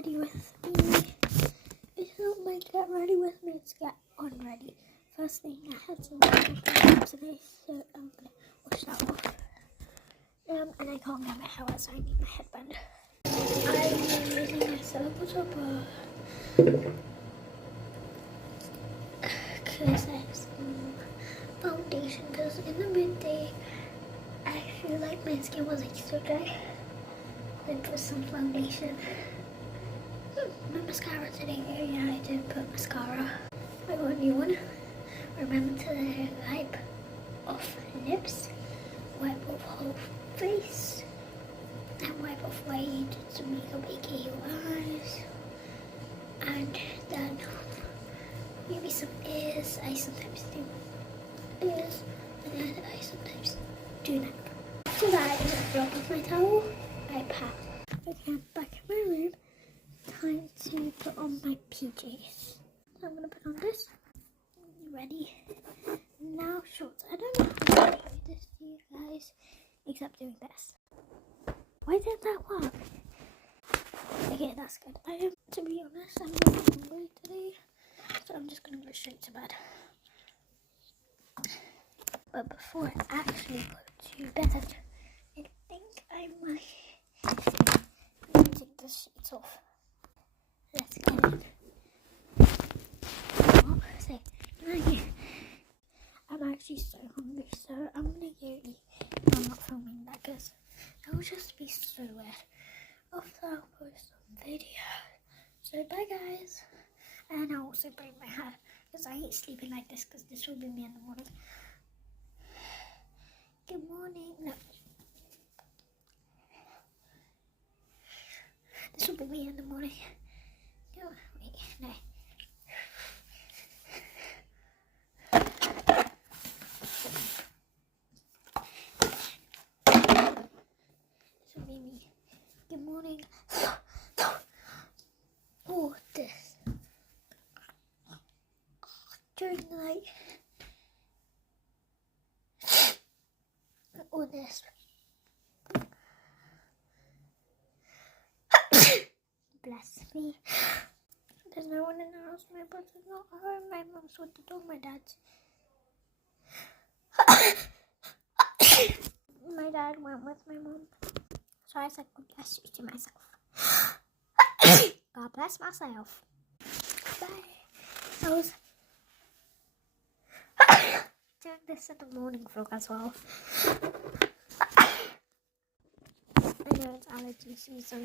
ready with me. It's not like get ready with me, it's get on ready. First thing, I had some makeup today, so I'm gonna wash that off. And I can't get my hair out, so I need my headband. I'm using myself as a bar because I have some foundation, because in the midday I feel like my skin was like so dry. Then put some foundation. My mascara today. Yeah, I did put mascara. I got a new one. Remember to wipe off lips, wipe off whole face, and wipe off where you did some makeup, aka your eyes, and then maybe some ears. I sometimes do ears, and then I sometimes do neck. After that, I just drop off my towel. I pack. Okay, I'm back in my room. Time to put on my PJs. So I'm gonna put on this. Ready? Now shorts. I don't know how to show this to you guys, except doing this. Why did that work? Okay, that's good. To be honest, I'm really hungry today, so I'm just gonna go straight to bed. But before I actually put to bed, I think I might take the sheets off. Let's get it. I'm actually so hungry, so I'm gonna go eat. I'm not filming that because it will just be so weird. After I'll post some video. So bye guys. And I'll also braid my hair because I hate sleeping like this, because this will be me in the morning. Good morning. No. This will be me in the morning. No, wait, no. This will be me. Good morning. Oh, this. During the night. Or this. Bless me. There's no one in the house. My brother's not home. My mom's with the dog. My dad's. My dad went with my mom. So I said, God bless you to myself. God bless myself. Bye. I was doing this in the morning vlog as well. I know it's allergy season.